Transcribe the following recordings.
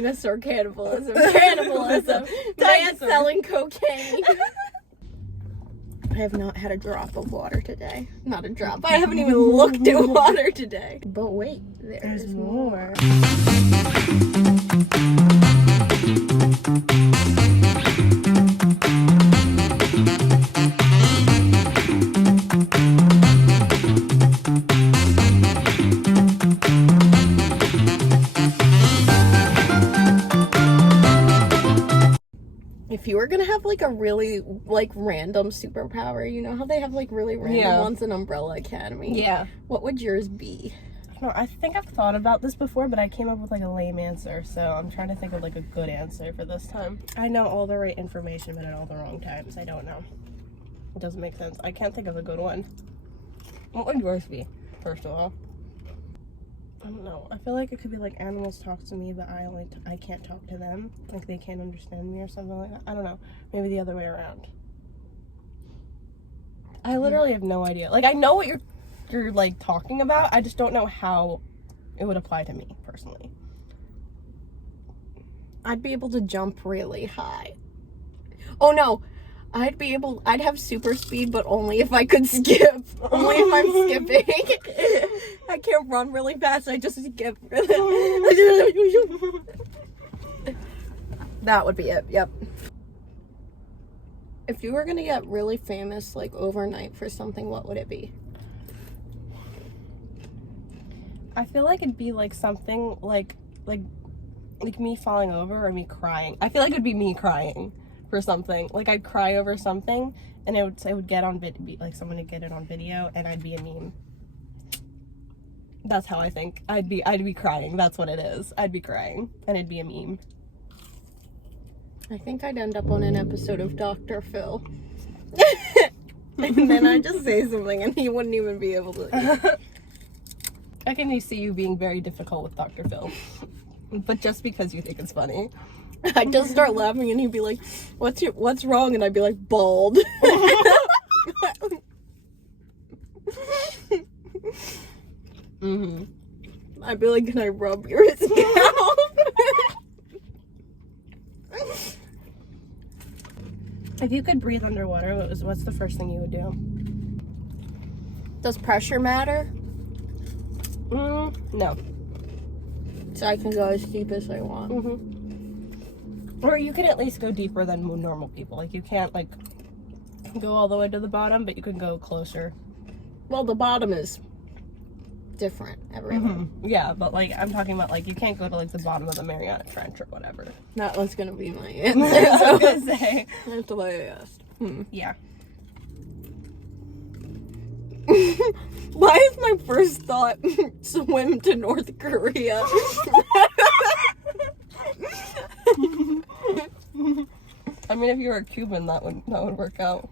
Dinosaur cannibalism. Cannibalism. Man selling cocaine. I have not had a drop of water today. Not a drop. I haven't even looked at water today. But wait, there's more. If you were gonna have like a really like random superpower, you know how they have like really random ones in Umbrella Academy? Yeah. What would yours be? No, I think I've thought about this before, but I came up with like a lame answer, so I'm trying to think of like a good answer for this time. I know all the right information, but at all the wrong times. I don't know. It doesn't make sense. I can't think of a good one. What would yours be, first of all? I don't know. I feel like it could be like animals talk to me, but I can't talk to them. Like they can't understand me or something like that. I don't know. Maybe the other way around. I literally have no idea. Like I know what you're like talking about. I just don't know how it would apply to me personally. I'd be able to jump really high. Oh no. I'd have super speed, but only if I could skip. Only if I'm skipping. I can't run really fast, I just skip. That would be it, yep. If you were gonna get really famous, like, overnight for something, what would it be? I feel like it'd be, like, something, like me falling over or me crying. I feel like it'd be me crying for something. Like I'd cry over something and it would get on like someone would get it on video and I'd be a meme. That's how I think. I'd be crying. That's what it is. I'd be crying and it'd be a meme. I think I'd end up on an episode of Dr. Phil. And then I'd just say something and he wouldn't even be able to. I can see you being very difficult with Dr. Phil. But just because you think it's funny. I'd just start laughing and he'd be like, what's wrong? And I'd be like, bald. I'd be like, can I rub your scalp? If you could breathe underwater, what's the first thing you would do? Does pressure matter? No. So I can go as deep as I want. Or you can at least go deeper than normal people. Like, you can't, like, go all the way to the bottom, but you can go closer. Well, the bottom is different everywhere. Yeah, but, like, I'm talking about, like, you can't go to, like, the bottom of the Mariana Trench or whatever. That was gonna be my answer. I was gonna say. That's the way I asked. Yeah. Why is my first thought swim to North Korea? I mean, if you were a Cuban, that would work out.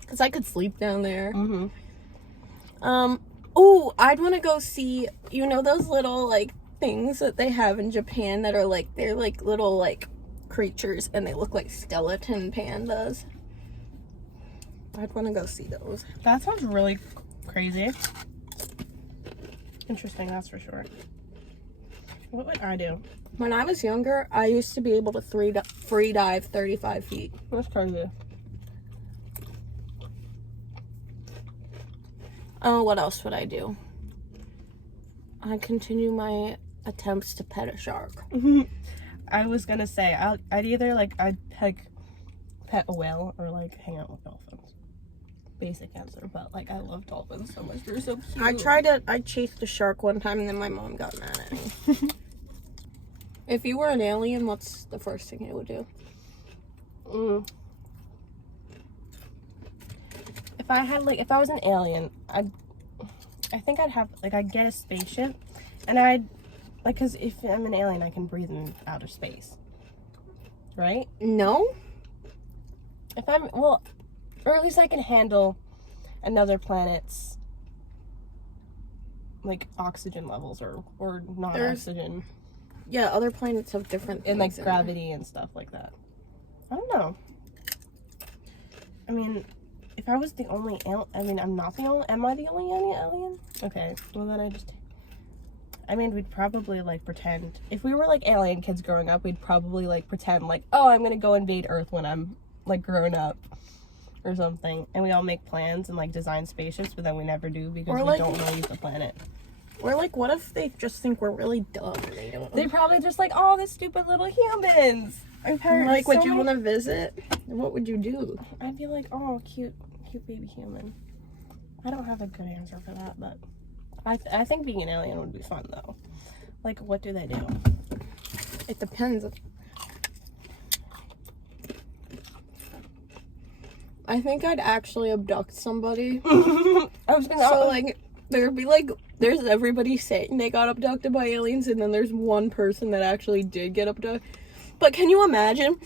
Because I could sleep down there. Oh, I'd want to go see, you know, those little, like, things that they have in Japan that are, like, they're, like, little, like, creatures, and they look like skeleton pandas. I'd want to go see those. That sounds really crazy. Interesting, that's for sure. What would I do? When I was younger, I used to be able to free dive 35 feet. That's crazy. Oh, what else would I do? I'd continue my attempts to pet a shark. I was gonna say, I'd either, like, I'd pet a whale or, like, hang out with dolphins. Basic answer, but, like, I love dolphins so much. They're so cute. I chased a shark one time and then my mom got mad at me. If you were an alien, what's the first thing you would do? If I was an alien, I think I'd have, like, I'd get a spaceship, and I'd, like, because if I'm an alien, I can breathe in outer space, right? No. If I'm, well, or at least I can handle another planet's, like, oxygen levels, or non-oxygen. Yeah, other planets have different things. And, like, gravity and stuff like that. I don't know. I mean, if I was the only alien, I mean, I'm not the only, am I the only alien? Okay, well then I mean, we'd probably, like, pretend. If we were, like, alien kids growing up, we'd probably, like, pretend, like, oh, I'm gonna go invade Earth when I'm, like, grown up. Or something. And we all make plans and, like, design spaceships, but then we never do because we don't want to leave the planet. Or, like, what if they just think we're really dumb and they don't? They probably just, like, oh, the stupid little humans. Like, would you want to visit? What would you do? I'd be like, oh, cute baby human. I don't have a good answer for that, but I think being an alien would be fun, though. Like, what do they do? It depends. I think I'd actually abduct somebody. I was gonna So, like, there'd be, like, there's everybody saying they got abducted by aliens, and then there's one person that actually did get abducted. But can you imagine?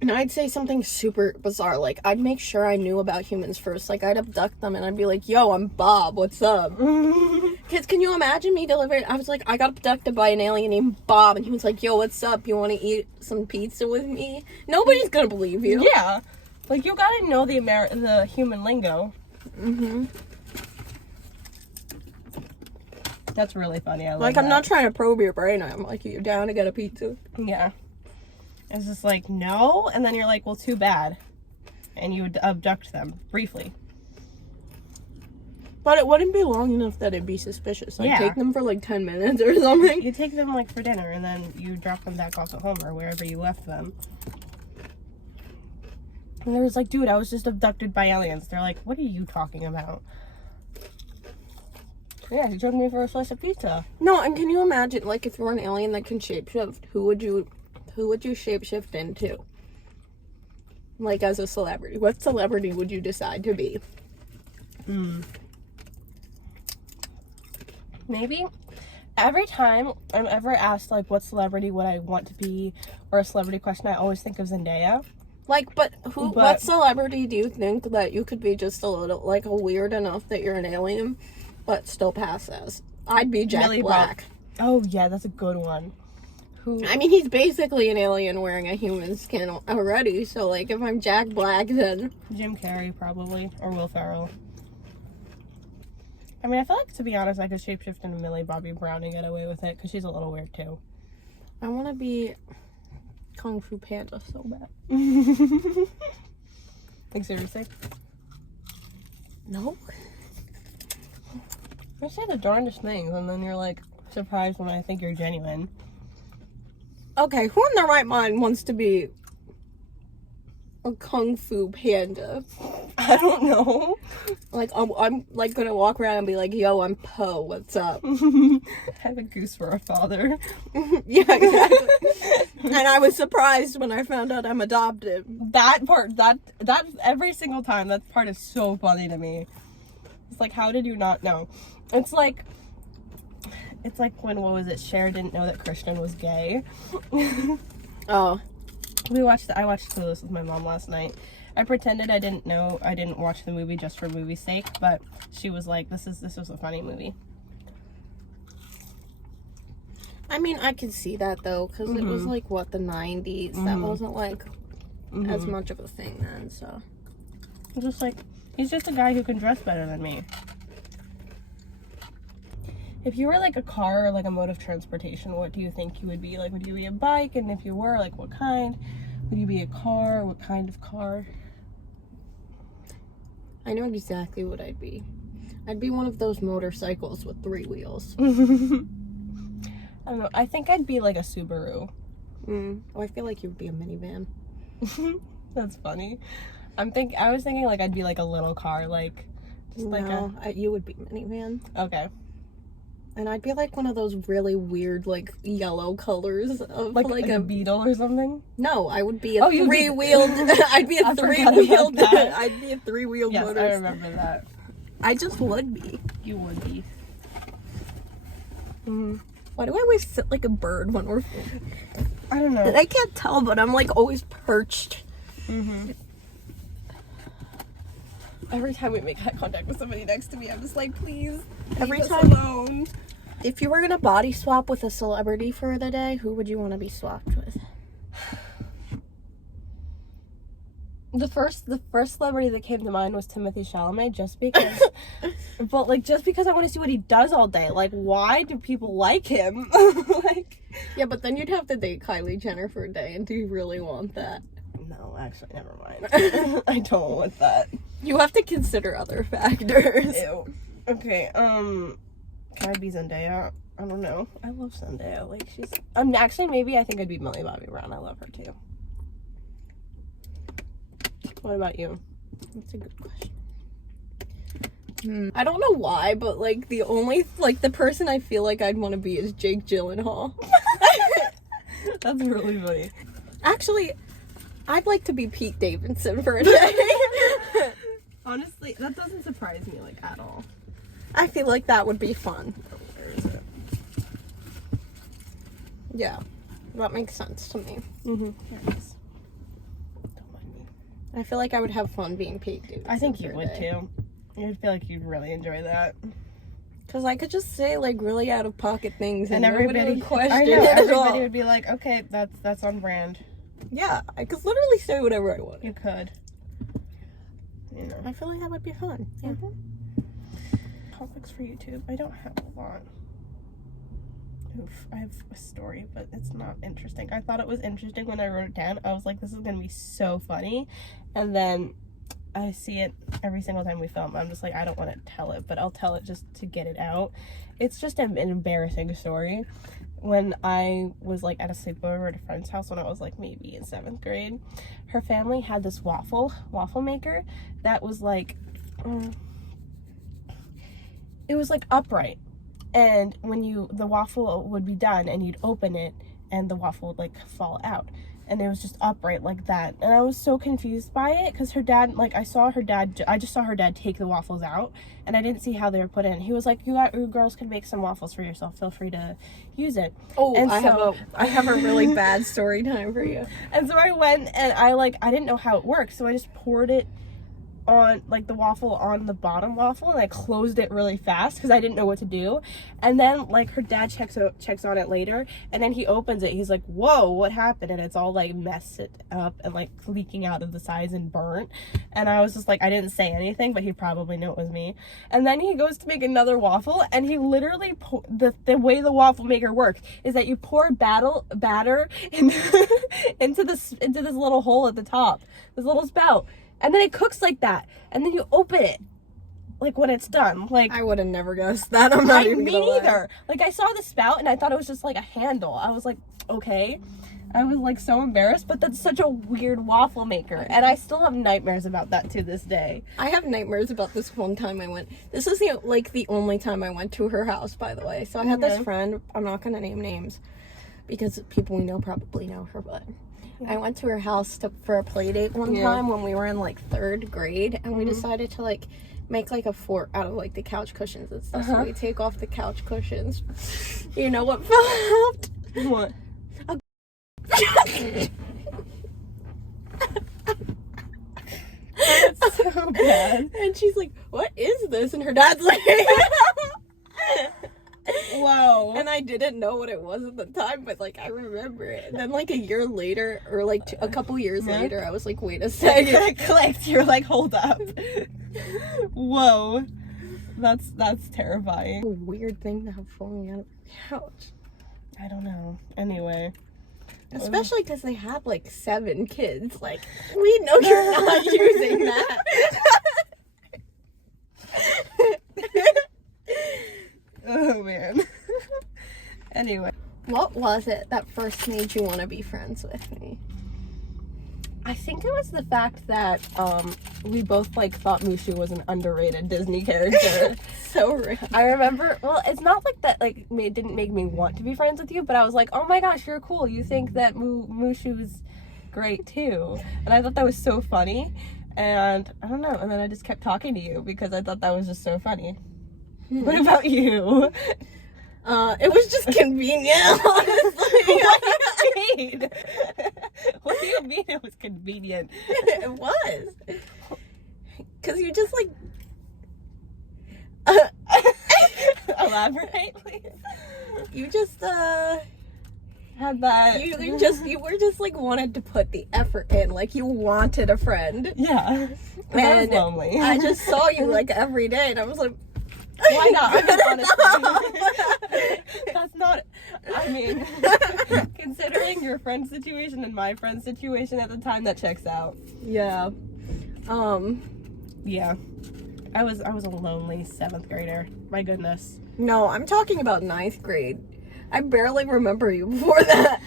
And I'd say something super bizarre. Like, I'd make sure I knew about humans first. Like, I'd abduct them, and I'd be like, yo, I'm Bob, what's up? Kids, can you imagine me delivering? I was like, I got abducted by an alien named Bob, and he was like, yo, what's up? You want to eat some pizza with me? Nobody's gonna believe you. Yeah. Like, you gotta know the human lingo. Mm-hmm. That's really funny. I love Like, that. I'm not trying to probe your brain. I'm like, you down to get a pizza? Yeah. It's just like, no. And then you're like, well, too bad. And you would abduct them briefly. But it wouldn't be long enough that it'd be suspicious. I'd Yeah. take them for like 10 minutes or something. You take them, like, for dinner, and then you drop them back off at home or wherever you left them. And they're just like, dude, I was just abducted by aliens. They're like, what are you talking about? Yeah, he took me for a slice of pizza. No, and can you imagine, like, if you're an alien that can shapeshift, who would you shapeshift into? Like, as a celebrity. What celebrity would you decide to be? Maybe every time I'm ever asked, like, what celebrity would I want to be, or a celebrity question, I always think of Zendaya. Like, but what celebrity do you think that you could be just a little, like, weird enough that you're an alien, but still pass as? I'd be Jack Millie Black. Oh, yeah, that's a good one. I mean, he's basically an alien wearing a human skin already, so, like, if I'm Jack Black, then... Jim Carrey, probably, or Will Ferrell. I mean, I feel like, to be honest, I could shapeshift into Millie Bobby Brown and get away with it, because she's a little weird, too. I want to be Kung Fu Panda so bad. Like, seriously? No. I say the darndest things, and then you're, like, surprised when I think you're genuine. Okay, who in their right mind wants to be a Kung Fu Panda? I don't know. Like, I'm like, gonna walk around and be like, yo, I'm Po, what's up? I have a goose for a father. Yeah, exactly. And I was surprised when I found out I'm adopted. That part, that every single time, that part is so funny to me. It's like, how did you not know? It's like when, what was it, Cher didn't know that Christian was gay. Oh. I watched Clueless with my mom last night. I pretended I didn't know, I didn't watch the movie just for movie's sake, but she was like, this was a funny movie. I mean, I could see that, though, because it was, like, what, the 90s? That wasn't, like, as much of a thing then, so. I'm just like, he's just a guy who can dress better than me. If you were, like, a car or, like, a mode of transportation, what do you think you would be? Like, would you be a bike? And if you were, like, what kind? Would you be a car? What kind of car? I know exactly what I'd be. I'd be one of those motorcycles with 3 wheels. I don't know. I think I'd be, like, a Subaru. Oh, I feel like you would be a minivan. That's funny. I was thinking, like, I'd be, like, a little car, like, just like you would be minivan. Okay. And I'd be like one of those really weird, like, yellow colors of Like a beetle or something? No, I would be a you'd be- three-wheeled. I'd be a I forgot three-wheeled. about that. I'd be a three-wheeled Yes, motorcycle. I remember that. I just would be. You would be. Why do I always sit like a bird when we're? I don't know. I can't tell, but I'm like always perched. Every time we make eye contact with somebody next to me, I'm just like, please, Every leave us time- alone. If you were gonna body swap with a celebrity for the day, who would you want to be swapped with? The first celebrity that came to mind was Timothée Chalamet, just because, but like just because I want to see what he does all day. Like, why do people like him? Like, yeah, but then you'd have to date Kylie Jenner for a day, and do you really want that? no, actually, never mind. I don't want that. You have to consider other factors. Ew. Okay, can I be Zendaya? I don't know. I love Zendaya. Like, she's. Actually, maybe I think I'd be Millie Bobby Brown. I love her too. What about you? That's a good question. I don't know why, but like the only the person I feel like I'd want to be is Jake Gyllenhaal. That's really funny. Actually, I'd like to be Pete Davidson for a day. Honestly, that doesn't surprise me like at all. I feel like that would be fun. Where is it? Yeah, that makes sense to me. Mm-hmm. Here it is. Don't mind me. I feel like I would have fun being Pete Davidson. I think you for a would day. too. I feel like you'd really enjoy that. Cause I could just say like really out of pocket things, and everybody nobody would question I know, it at everybody all. would be like, okay, that's on brand. Yeah, I could literally say whatever I wanted. You could. You know. I feel like that would be fun. Yeah. Topics for YouTube. I don't have a lot. Oof, I have a story, but it's not interesting. I thought it was interesting when I wrote it down. I was like, this is gonna be so funny. And then I see it every single time we film. I'm just like, I don't want to tell it, but I'll tell it just to get it out. It's just an embarrassing story. When I was like at a sleepover at a friend's house when I was like maybe in 7th grade, her family had this waffle maker that was like, it was like upright. And when the waffle would be done and you'd open it and the waffle would like fall out. And it was just upright like that. And I was so confused by it because her dad, like I just saw her dad take the waffles out and I didn't see how they were put in. He was like, you girls can make some waffles for yourself. Feel free to use it. Oh, and I have a really bad story time for you. And so I went and I didn't know how it worked. So I just poured it on like the waffle on the bottom waffle and I closed it really fast because I didn't know what to do. And then like her dad checks on it later and then he opens it. He's like, whoa, what happened? And it's all like messed up and like leaking out of the sides and burnt. And I was just like, I didn't say anything, but he probably knew it was me. And then he goes to make another waffle and he literally the way the waffle maker works is that you pour batter into this little hole at the top, this little spout. And then it cooks like that. And then you open it. Like when it's done. Like I would have never guessed that. I'm not even gonna lie. Me neither. Like I saw the spout and I thought it was just like a handle. I was like, okay. I was like so embarrassed, but that's such a weird waffle maker. And I still have nightmares about that to this day. I have nightmares about this one time I went. This is the only time I went to her house, by the way. So I had this friend, I'm not gonna name names because people we know probably know her, but I went to her house for a play date one time when we were in like 3rd grade, and we decided to like make like a fort out of like the couch cushions and stuff. So we take off the couch cushions. You know what fell out? What? That's so bad. And she's like, what is this? And her dad's like, whoa. And I didn't know what it was at the time, but like I remember it. And then like a year later, or like a couple years later, I was like, wait a second. It clicked. You're like, hold up. Whoa. That's terrifying. A weird thing to have falling out of the couch. I don't know. Anyway. Especially because they had like 7 kids. Like, we know you're not using that. Oh man. Anyway. What was it that first made you want to be friends with me? I think it was the fact that we both like thought Mushu was an underrated Disney character. So random. I remember, well, it's not like that like didn't make me want to be friends with you, but I was like, oh my gosh, you're cool. You think that Mushu's great too. And I thought that was so funny. And I don't know, and then I just kept talking to you because I thought that was just so funny. What about you? It was just convenient, honestly. What do you mean it was convenient? It was. Because you just like... Elaborate, please. You just, had that. You were just like wanted to put the effort in, like you wanted a friend. Yeah. And I was lonely. I just saw you like every day, and I was like, why not? I mean, honestly, that's not. I mean, considering your friend's situation and my friend's situation at the time, that checks out. Yeah. Yeah. I was a lonely 7th grader. My goodness. No, I'm talking about 9th grade. I barely remember you before that.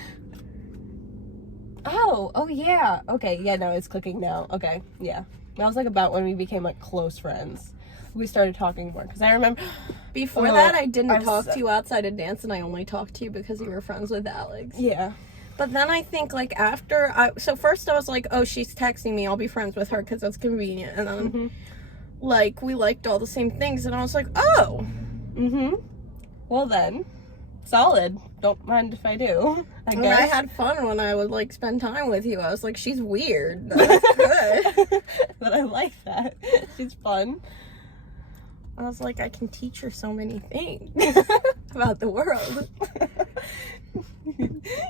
Oh yeah. Okay, yeah, no, it's clicking now. Okay, yeah. That was like about when we became like close friends. We started talking more because I remember before that I didn't talk to you outside of dance, and I only talked to you because you were friends with Alex. Yeah. But then I think like after so first I was like, oh, she's texting me, I'll be friends with her because that's convenient, and then like we liked all the same things, and I was like, oh. Well then, solid. Don't mind if I do. I guess. And I had fun when I would like spend time with you. I was like, she's weird. That's good. But I like that. She's fun. I was like, I can teach her so many things about the world.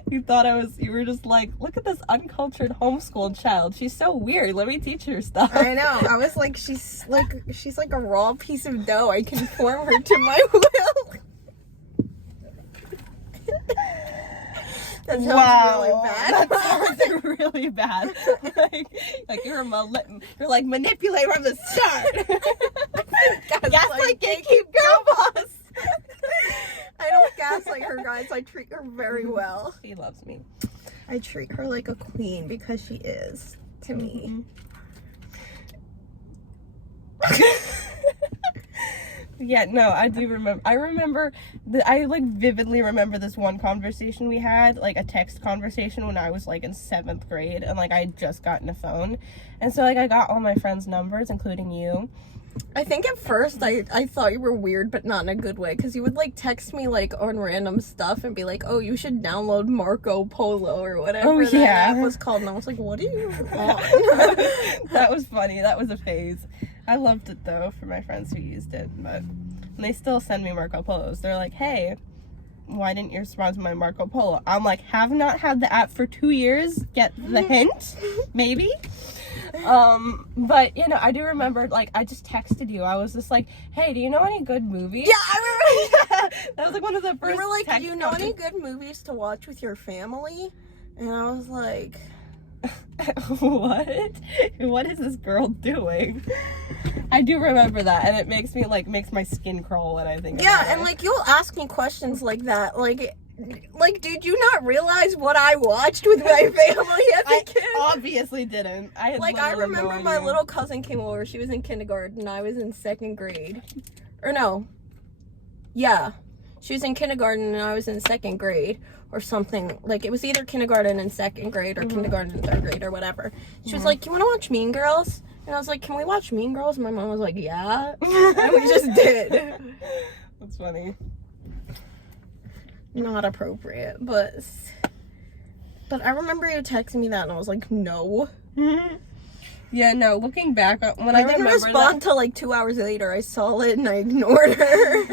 You were just like, look at this uncultured homeschooled child. She's so weird. Let me teach her stuff. I know. I was like, she's like a raw piece of dough. I can form her to my will. That sounds really bad. That sounds really bad. like you're like manipulate from the start. Gaslight gatekeep girl boss. I don't gaslight her, guys. I treat her very well. She loves me. I treat her like a queen because she is to me. Yeah, no, I do remember. I like vividly remember this one conversation we had, like a text conversation when I was like in 7th grade, and like I had just gotten a phone, and so like I got all my friends' numbers, including you. I think at first I thought you were weird, but not in a good way, because you would like text me like on random stuff and be like, oh, you should download Marco Polo or whatever that app was called, and I was like, what do you want? That was funny. That was a phase. I loved it though for my friends who used it, but they still send me Marco Polos. They're like, hey, why didn't you respond to my Marco Polo? I'm like, have not had the app for 2 years. Get the hint? Maybe. But you know, I do remember, like, I just texted you. I was just like, hey, do you know any good movies? Yeah, I remember. That was like one of the first. You were like, do you know any good movies to watch with your family? And I was like, what is this girl doing? I do remember that, and it makes my skin crawl when I think about it. And like you'll ask me questions like that, like did you not realize what I watched with my family as a kid? I obviously didn't. I remember my little cousin came over. She was in kindergarten and I was in 2nd grade. Or no. Yeah. She was in kindergarten and I was in 2nd grade or something. Like, it was either kindergarten and 2nd grade or kindergarten and 3rd grade or whatever. She was like, you want to watch Mean Girls? And I was like, can we watch Mean Girls? And my mom was like, yeah. And we just did. That's funny. Not appropriate, but I remember you texting me that and I was like, no. Yeah, no, looking back, when I didn't respond till like 2 hours later. I saw it and I ignored her.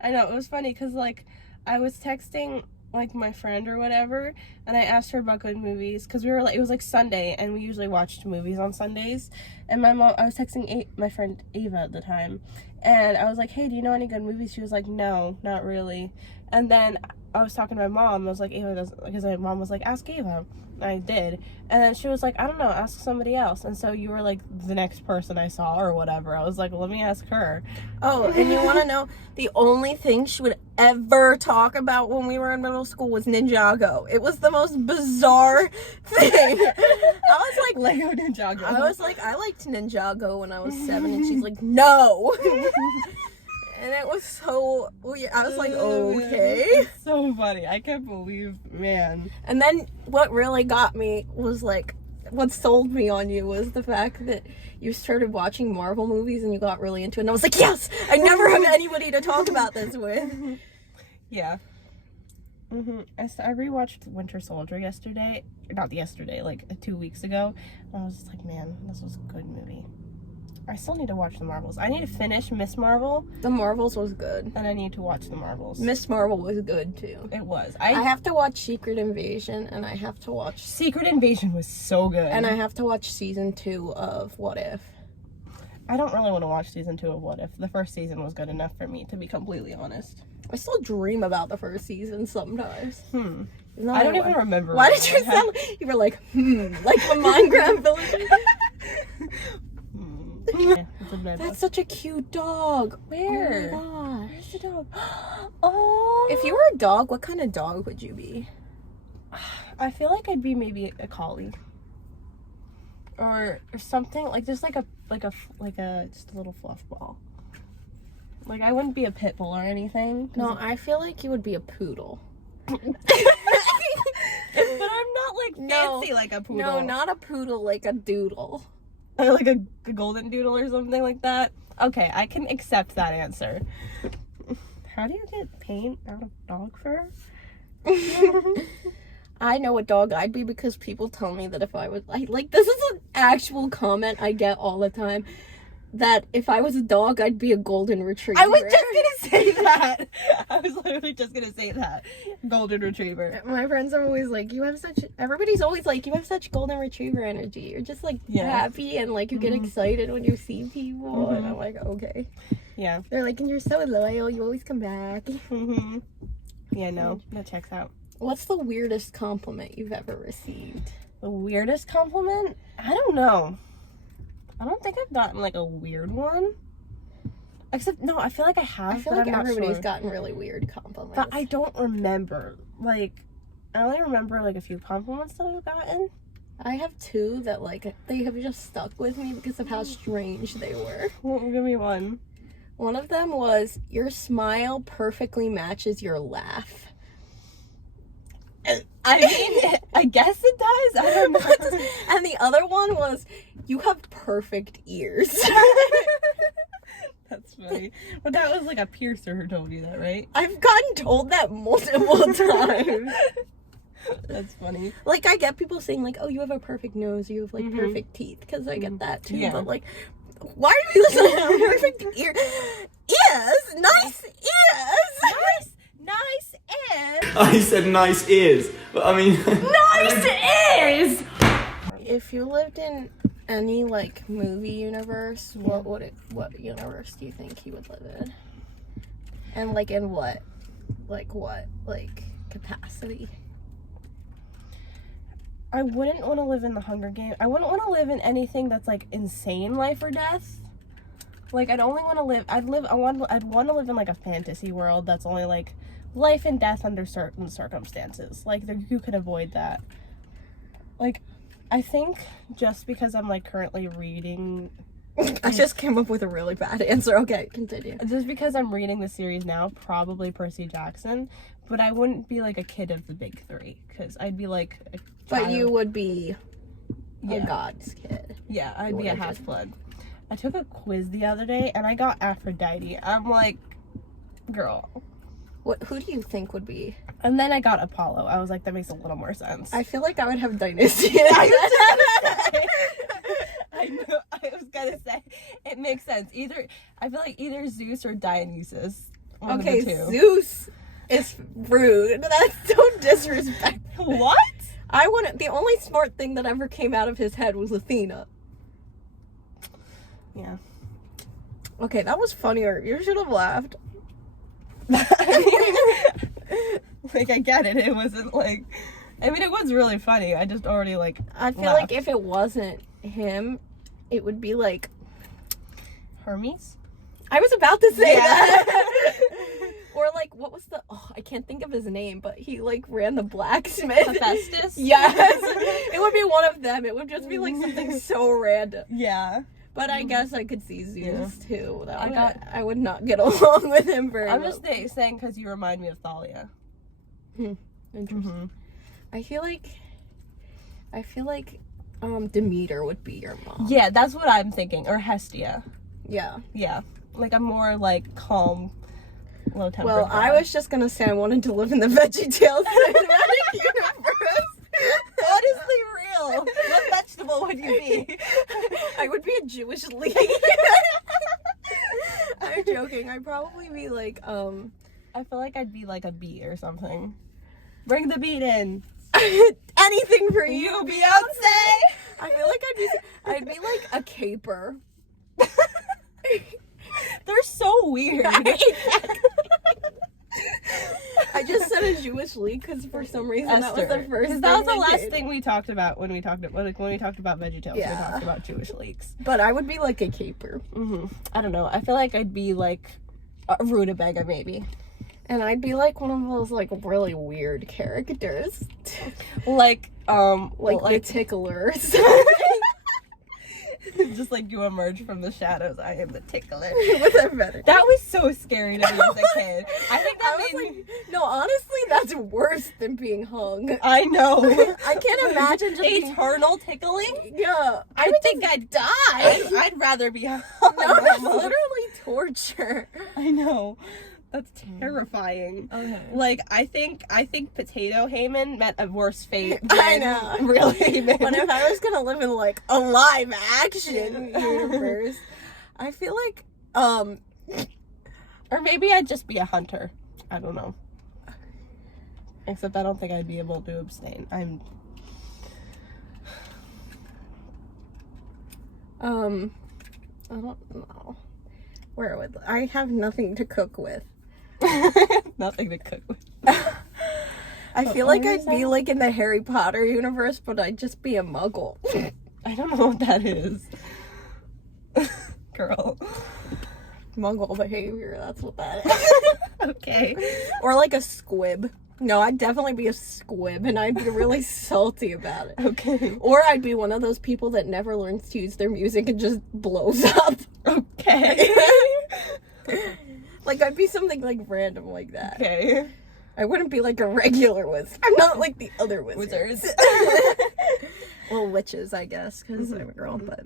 I know, it was funny because like I was texting like my friend or whatever, and I asked her about good movies because we were like, it was like Sunday and we usually watched movies on Sundays, and I was texting my friend Eva at the time, and I was like, hey, do you know any good movies? She was like, no, not really. And then I was talking to my mom. I was like, Eva doesn't, because my mom was like, ask Eva. And I did. And then she was like, I don't know, ask somebody else. And so you were like the next person I saw or whatever. I was like, well, let me ask her. Oh, and you want to know, the only thing she would ever talk about when we were in middle school was Ninjago. It was the most bizarre thing. I was like, Lego Ninjago. I was like, I liked Ninjago when I was 7, and she's like, no. And it was so weird. I was like, okay. It's so funny. I can't believe, man. And then what really got me was like, what sold me on you was the fact that you started watching Marvel movies and you got really into it. And I was like, yes! I never have anybody to talk about this with. Yeah. I rewatched Winter Soldier yesterday. Not yesterday, like 2 weeks ago. And I was just like, man, this was a good movie. I still need to watch the Marvels. I need to finish Miss Marvel, The Marvels was good. and I need to watch the Marvels. Miss Marvel was good too. It was. I have to watch Secret Invasion, and I have to watch Secret Invasion was so good. and I have to watch season 2 of What If. I don't really want to watch season 2 of What If. The first season was good enough for me, to be completely honest. I still dream about the first season sometimes. I don't even remember. Why did you sound? You were like, like the Minecraft villager. Yeah, it's a bed. That's such a cute dog. Where? Oh my gosh. Where's the dog? Oh. If you were a dog, what kind of dog would you be? I feel like I'd be maybe a collie. Or something like just like a just a little fluff ball. Like I wouldn't be a pit bull or anything. No, I feel like you would be a poodle. But I'm not like fancy like a poodle. No, not a poodle, like a doodle. Like a golden doodle or something like that. Okay, I can accept that answer. How do you get paint out of dog fur? I know what dog I'd be because people tell me that if I was like this is an actual comment I get all the time, that if I was a dog I'd be a golden retriever. I was just gonna say that. I was literally just gonna say that. Golden retriever. My friends are always like, everybody's always like, you have such golden retriever energy. You're just like happy and like you get excited when you see people. And I'm like, okay. Yeah. They're like, and you're so loyal. You always come back. Yeah, no, that checks out. What's the weirdest compliment you've ever received? The weirdest compliment? I don't know. I don't think I've gotten like a weird one. Except, no, I feel like I have. I feel like everybody's gotten really weird compliments. But I don't remember. Like, I only remember like a few compliments that I've gotten. I have 2 that like, they have just stuck with me because of how strange they were. Well, give me one. One of them was, your smile perfectly matches your laugh. I mean, I guess it does. I don't know. And the other one was, you have perfect ears. That's funny. But that was like a piercer who told you that, right? I've gotten told that multiple times. That's funny. Like, I get people saying like, oh, you have a perfect nose, you have like perfect teeth, because I get that too. Yeah. But like, why are you listening to perfect ears? Nice ears. Nice ears. I said nice ears, but I mean... Nice ears! If you lived in any, like, movie universe, what universe do you think you would live in? And, like, in what? Like, capacity? I wouldn't want to live in the Hunger Games. I wouldn't want to live in anything that's, like, insane life or death. Like, I'd only want to live... I'd want to live in, like, a fantasy world that's only, like, life and death under certain circumstances. Like, you could avoid that. Like, I think just because I'm, like, currently reading... I just came up with a really bad answer. Okay, continue. Just because I'm reading the series now, probably Percy Jackson, but I wouldn't be, like, a kid of the big 3, because I'd be, like, a child. But you would be a god's kid. Yeah, I'd be a half-blood. I took a quiz the other day, and I got Aphrodite. I'm like, girl... Who do you think would be? And then I got Apollo. I was like, that makes a little more sense. I feel like I would have Dynasty. I know. I was gonna say it makes sense. I feel like either Zeus or Dionysus. One okay, of the 2. Zeus is rude. That's so disrespectful. What? The only smart thing that ever came out of his head was Athena. Yeah. Okay, that was funnier. You should have laughed. Like, I get it. It wasn't like... I mean, it was really funny. I just already, like, I feel like if it wasn't him, it would be, like... Hermes? I was about to say that. Or, like, what was I can't think of his name, but he, like, ran the blacksmith. Hephaestus? Yes. It would be one of them. It would just be, like, something so random. Yeah. But I guess I could see Zeus, too. I would not get along with him very I'm well. just saying because you remind me of Thalia. Interesting. I feel like Demeter would be your mom. Yeah, that's what I'm thinking. Or Hestia. Yeah. Yeah. Like a more, like, calm, low-tempered Well, guy. I was just gonna say I wanted to live in the VeggieTales cinematic universe. Honestly real. What vegetable would you be? I would be a Jewish leaf. probably be like, I feel like I'd be like a bee or something. Bring the beat in. anything for you, You Beyonce. I feel like I'd be like a caper. They're so weird. I just said a Jewish leek because for some reason that was the first. Because that was the last thing we talked about when we talked about VeggieTales. Yeah. We talked about Jewish leeks. But I would be like a caper, I don't know. I feel like I'd be like a rutabaga maybe. and I'd be like one of those like really weird characters, Like the ticklers. just like you emerge from the shadows. I am the tickler. With a feather. That was so scary to me as a kid. I think that I was made me... like, no, honestly, that's worse than being hung. I know. I can't imagine just being... eternal tickling. Yeah, I think I'd die. I'd rather be hung. No, that's literally torture. I know. That's terrifying. Okay. Like I think Potato Heyman met a worse fate than I know. real Heyman. But if I was gonna live in like a live action universe, I feel like or maybe I'd just be a hunter. I don't know. Except I don't think I'd be able to abstain. I don't know. Where would I have nothing to cook with? Nothing to cook with. I feel like I'd be like in the Harry Potter universe, but I'd just be a muggle. I don't know what that is. Girl. Muggle behavior, that's what that is. Okay. Or like a squib. No, I'd definitely be a squib, and I'd be really salty about it. Okay. Or I'd be one of those people that never learns to use their music and just blows up. Okay. Like, I'd be something like random like that. Okay. I wouldn't be like a regular wizard. I'm not like the other wizards. Well, witches, I guess, because I'm a girl, but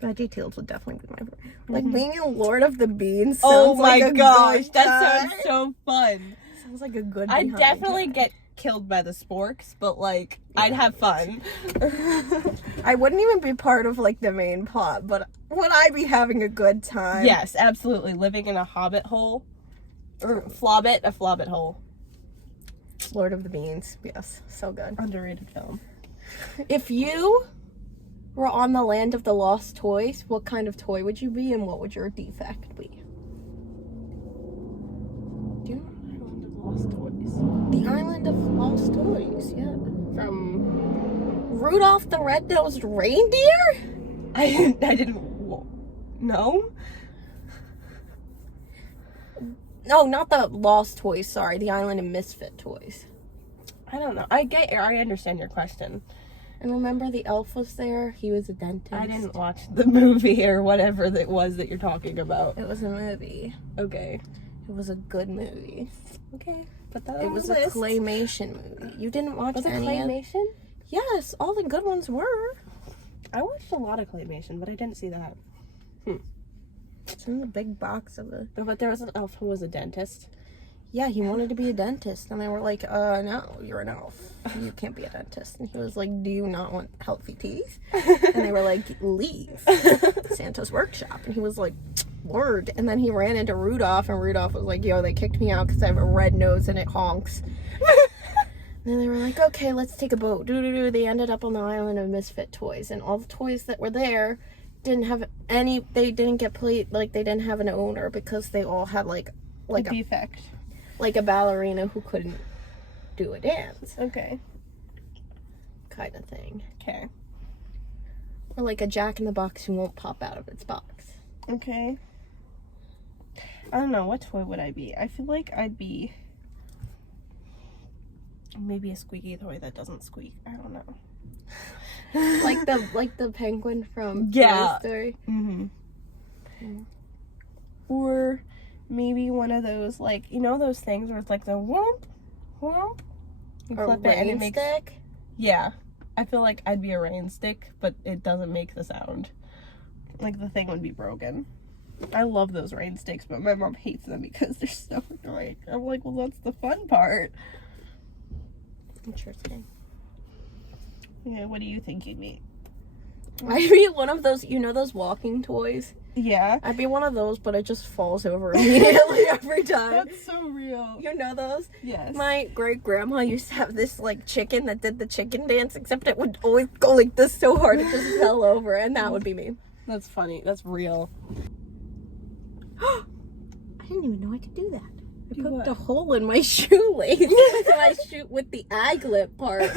VeggieTales would definitely be my favorite. Like, being in Lord of the Beans sounds Oh my like a gosh, good that time. sounds so fun. Sounds like a good I'd behind definitely time. get killed by the sporks, but like I'd have fun. I wouldn't even be part of like the main plot, but would I be having a good time? Yes, absolutely. Living in a hobbit hole. Or a flobbit hole. Lord of the Beans, yes, so good. Underrated film. If you were on the land of the lost toys, what kind of toy would you be and what would your defect be? Do you know Lost toys. the Island of Lost Toys? Yeah. From Rudolph the Red-Nosed Reindeer? I didn't no? No, not the Lost Toys, sorry. The Island of Misfit Toys. I don't know. I understand your question. And remember the elf was there? He was a dentist. I didn't watch the movie or whatever that was that you're talking about. It was a movie. Okay. It was a good movie. Okay. Put that It on was the a list. claymation movie. You didn't watch Was it any of claymation? Yes, all the good ones were. I watched a lot of claymation, but I didn't see that. It's in the big box of the... But there was an elf who was a dentist. Yeah, he wanted to be a dentist. And they were like, no, you're an elf. You can't be a dentist. And he was like, do you not want healthy teeth? And they were like, leave Santa's workshop. And he was like, word. And then he ran into Rudolph, and Rudolph was like, yo, they kicked me out because I have a red nose and it honks. And then they were like, okay, let's take a boat. Doo-doo-doo. They ended up on the Island of Misfit Toys. And all the toys that were there didn't have any, they didn't get played, like, they didn't have an owner because they all had, like A defect. like a ballerina who couldn't do a dance Okay. kind of thing. Okay. Or like a Jack in the Box who won't pop out of its box. Okay. I don't know. What toy would I be? I feel like I'd be maybe a squeaky toy that doesn't squeak. I don't know. like the penguin from Yeah. Toy Story. Mm-hmm. Or maybe one of those, like, you know those things where it's like the whoomp, whoomp. You Or flip it and it rain makes... stick. Yeah. I feel like I'd be a rain stick, but it doesn't make the sound. Like, the thing would be broken. I love those rain sticks, but my mom hates them because they're so annoying. I'm like, well, that's the fun part. Interesting. Yeah, what do you think you'd be? I'd be one of those, you know those walking toys Yeah. I'd be one of those, but it just falls over immediately every time. That's so real. You know those? Yes. My great grandma used to have this like chicken that did the chicken dance, except it would always go like this so hard it just fell over, and that would be me. That's funny. That's real. I didn't even know I could do that. I Do poked what? a hole in my shoelace so I shoot with the eye clip part.